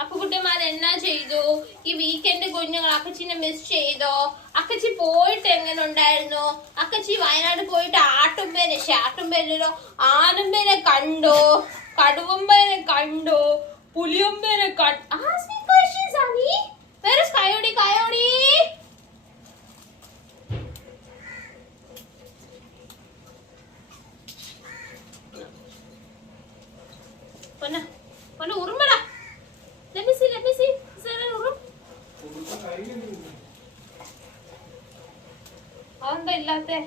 അപ്പുകുട്ടിമാർ എന്നാ ചെയ്തു? ഈ വീക്കെൻഡ് കുഞ്ഞുങ്ങൾ അക്കച്ചിനെ മിസ് ചെയ്തോ? അക്കച്ചി പോയിട്ട് എങ്ങനെ ഉണ്ടായിരുന്നു? അക്കച്ചി വയനാട് പോയിട്ട് ഷാട്ടുമ്പേനോ ആനമ്പേനെ കണ്ടോ? കടുവമ്പേനെ കണ്ടോ? പുലിയമ്പേനെ കണ്ടോ? കയോടി ഉറുമ്പടാ. Let me see. Is there an urum? അതെന്താ ഇല്ലാത്തെ?